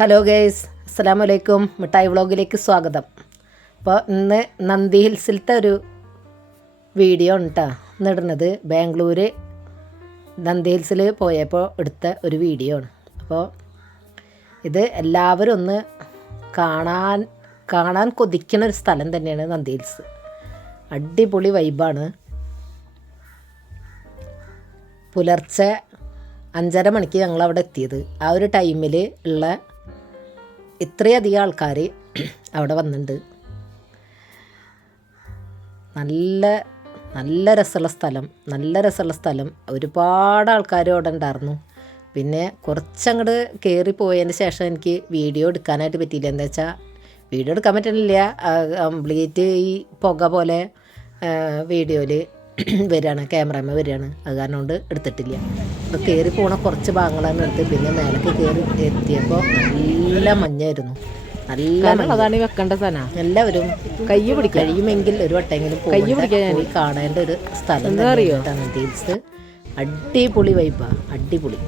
Hello guys, അസ്സലാമു അലൈക്കും. മിഠായി വ്ളോഗിലേക്ക് സ്വാഗതം. അപ്പോൾ ഇന്ന് നന്ദി ഹിൽസിലത്തെ ഒരു വീഡിയോ ആണ് കേട്ടോ ഇന്നിടുന്നത്. ബാംഗ്ലൂർ നന്ദി ഹിൽസിൽ പോയപ്പോൾ എടുത്ത ഒരു വീഡിയോ ആണ്. അപ്പോൾ ഇത് എല്ലാവരും ഒന്ന് കാണാൻ കൊതിക്കുന്ന ഒരു സ്ഥലം തന്നെയാണ് നന്ദി ഹിൽസ്. അടിപൊളി വൈബാണ്. പുലർച്ചെ 5:30 മണിക്ക് ഞങ്ങളവിടെ എത്തിയത്. ആ ഒരു ടൈമിൽ ഉള്ള ഇത്രയധികം ആൾക്കാർ അവിടെ വന്നിട്ടുണ്ട്. നല്ല രസമുള്ള സ്ഥലം. ഒരുപാട് ആൾക്കാർ അവിടെ ഉണ്ടായിരുന്നു. പിന്നെ കുറച്ചങ്ങോട്ട് കയറിപ്പോയതിന് ശേഷം എനിക്ക് വീഡിയോ എടുക്കാനായിട്ട് പറ്റിയില്ല. എന്താ വെച്ചാൽ വീഡിയോ എടുക്കാൻ പറ്റുന്നില്ല, കംപ്ലീറ്റ് ഈ പുക പോലെ വീഡിയോയിൽ വരികയാണ്, ക്യാമറമ്മ വരികയാണ്. അത് കാരണം കൊണ്ട് എടുത്തിട്ടില്ല. അപ്പോൾ കയറി പോണ കുറച്ച് ഭാഗങ്ങളാണ് എടുത്ത്. പിന്നെ മേലേക്ക് കയറി എത്തിയപ്പോൾ നല്ല മഞ്ഞായിരുന്നു. അതാണ് വെക്കേണ്ട സാധനം. എല്ലാവരും കഴിയുമെങ്കിൽ ഒരു വട്ടെങ്കിലും പോയി കാണേണ്ട ഒരു സ്ഥലം എന്താ അറിയോ നന്ദി ഹിൽസ്. അടിപൊളി വൈബാണ്, അടിപൊളി.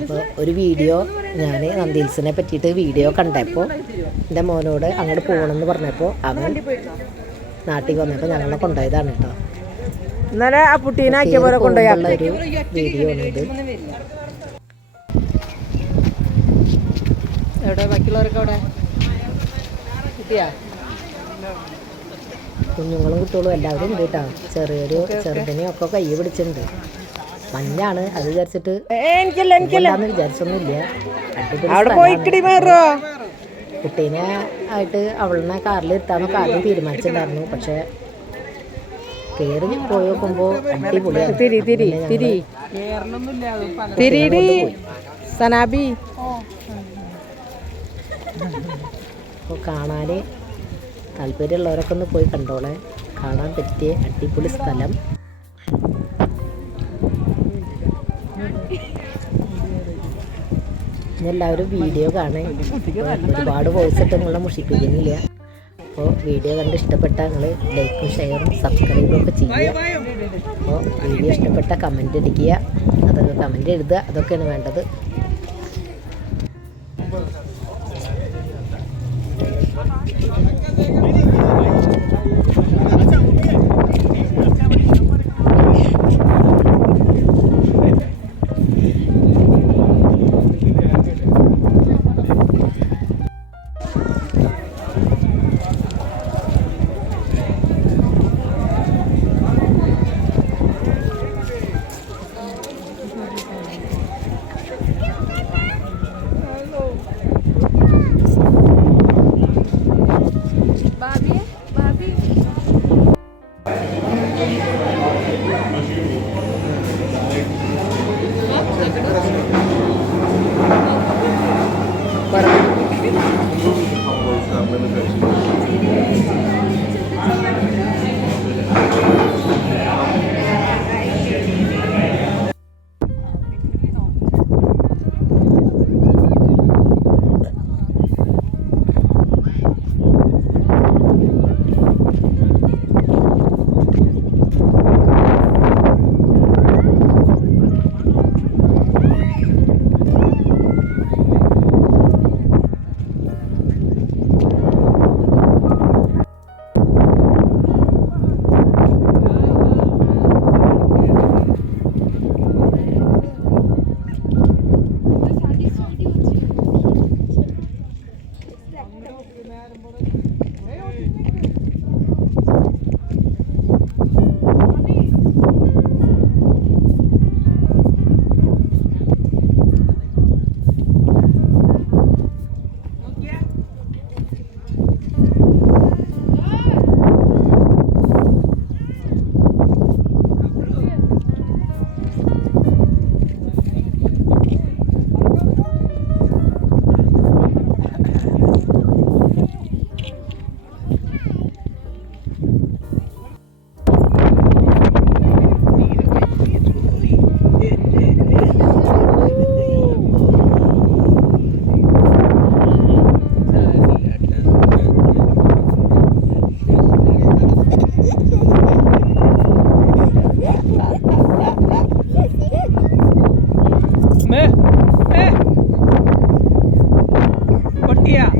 അപ്പോൾ ഒരു വീഡിയോ ഞാൻ നന്ദി ഹിൽസിനെ പറ്റിയിട്ട് വീഡിയോ കണ്ടപ്പോൾ എൻ്റെ മോനോട് അങ്ങോട്ട് പോകണമെന്ന് പറഞ്ഞപ്പോൾ അവൻ നാട്ടിൽ വന്നപ്പോൾ ഞങ്ങളെ കൊണ്ടുപോയതാണ് കേട്ടോ. ഇന്നലെ ആ കുട്ടീനാക്കിയ പോലെ കൊണ്ടുപോയുള്ള ഒരു വീഡിയോ ആണ് ഇത്. എവിടെ ബാക്കിയുള്ളവരൊക്കെ അവിടെ കുഞ്ഞുങ്ങളും കുട്ടികളും എല്ലാവരും ഉണ്ട് കേട്ടോ. ചെറുതിനെയും ഒക്കെ കൈ പിടിച്ചിട്ടുണ്ട്. മഞ്ഞാണ്, അത് വിചാരിച്ചിട്ട് വിചാരിച്ചൊന്നുമില്ല. കുട്ടീനെ ആയിട്ട് അവളിനെ കാറിൽ ഇരുത്താന്നൊക്കെ ആദ്യം തീരുമാനിച്ചിട്ടുണ്ടായിരുന്നു. പക്ഷെ കയറി പോയി നോക്കുമ്പോൾ അടിപൊളിയാണ്. അപ്പോൾ കാണാൻ താല്പര്യമുള്ളവരൊക്കെ ഒന്ന് പോയി കണ്ടോളെ. കാണാൻ പറ്റിയ അടിപൊളി സ്ഥലം. എല്ലാവരും വീഡിയോ കാണാൻ. ഒരുപാട് വോയിസ് ഇട്ട് നിങ്ങളെ മുഷിപ്പിക്കുന്നില്ല. അപ്പോൾ വീഡിയോ കണ്ട് ഇഷ്ടപ്പെട്ട നിങ്ങൾ ലൈക്കും ഷെയറും സബ്സ്ക്രൈബും ഒക്കെ ചെയ്യുക. അപ്പോൾ വീഡിയോ ഇഷ്ടപ്പെട്ട കമൻറ്റ് അടിക്കുക, അതൊക്കെ കമൻറ്റ് എഴുതുക, അതൊക്കെയാണ് വേണ്ടത്. ചെയ്യാം.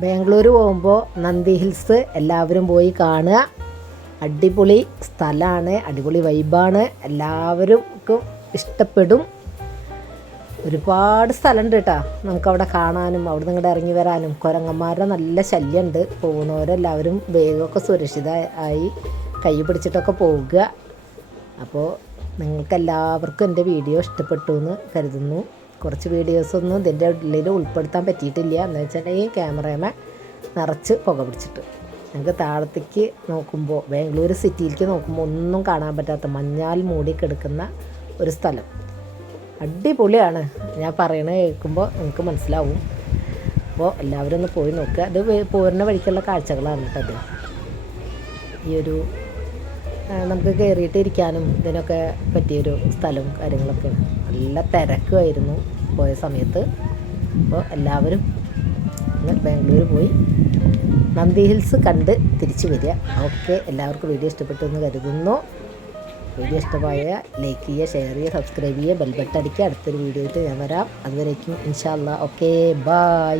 ബാംഗ്ലൂർ പോകുമ്പോൾ നന്ദി ഹിൽസ് എല്ലാവരും പോയി കാണുക. അടിപൊളി സ്ഥലമാണ്, അടിപൊളി വൈബാണ്, എല്ലാവർക്കും ഇഷ്ടപ്പെടും. ഒരുപാട് സ്ഥലമുണ്ട് കേട്ടോ നമുക്കവിടെ കാണാനും അവിടെ നിങ്ങളുടെ ഇറങ്ങി വരാനും. കുരങ്ങന്മാരുടെ നല്ല ശല്യമുണ്ട്. പോകുന്നവരെല്ലാവരും വേഗമൊക്കെ സുരക്ഷിതമായി കൈ പിടിച്ചിട്ടൊക്കെ പോവുക. അപ്പോൾ നിങ്ങൾക്കെല്ലാവർക്കും എൻ്റെ വീഡിയോ ഇഷ്ടപ്പെട്ടു എന്ന് കരുതുന്നു. കുറച്ച് വീഡിയോസൊന്നും ഇതിൻ്റെ ഉള്ളിൽ ഉൾപ്പെടുത്താൻ പറ്റിയിട്ടില്ല. എന്ന് വെച്ചിട്ടുണ്ടെങ്കിൽ ക്യാമറേമേ നിറച്ച് പുക പിടിച്ചിട്ട് ഞങ്ങൾക്ക് താഴത്തേക്ക് നോക്കുമ്പോൾ ബാംഗ്ലൂർ സിറ്റിയിലേക്ക് നോക്കുമ്പോൾ ഒന്നും കാണാൻ പറ്റാത്ത മഞ്ഞാൽ മൂടി കിടക്കുന്ന ഒരു സ്ഥലം. അടിപൊളിയാണ്. ഞാൻ പറയണത് കേൾക്കുമ്പോൾ നിങ്ങൾക്ക് മനസ്സിലാവും. അപ്പോൾ എല്ലാവരും ഒന്ന് പോയി നോക്കുക. അത് പോരുന്ന വഴിക്കുള്ള കാഴ്ചകളാണ് കേട്ടത്. ഈ ഒരു നമുക്ക് കയറിയിട്ട് ഇരിക്കാനും ഇതിനൊക്കെ പറ്റിയൊരു സ്ഥലവും കാര്യങ്ങളൊക്കെ. നല്ല തിരക്കുമായിരുന്നു പോയ സമയത്ത്. അപ്പോൾ എല്ലാവരും ബാംഗ്ലൂർ പോയി നന്ദി ഹിൽസ് കണ്ട് തിരിച്ചു വരിക. ഓക്കെ, എല്ലാവർക്കും വീഡിയോ ഇഷ്ടപ്പെട്ടു എന്ന് കരുതുന്നു. വീഡിയോ ഇഷ്ടമായ ലൈക്ക് ചെയ്യുക, ഷെയർ ചെയ്യുക, സബ്സ്ക്രൈബ് ചെയ്യുക, ബെൽ ബട്ടൺ അടിക്കുക. അടുത്തൊരു വീഡിയോ ആയിട്ട് ഞാൻ വരാം. അതുവരേക്കും ഇൻഷാ അല്ലാഹ്. Okay, by.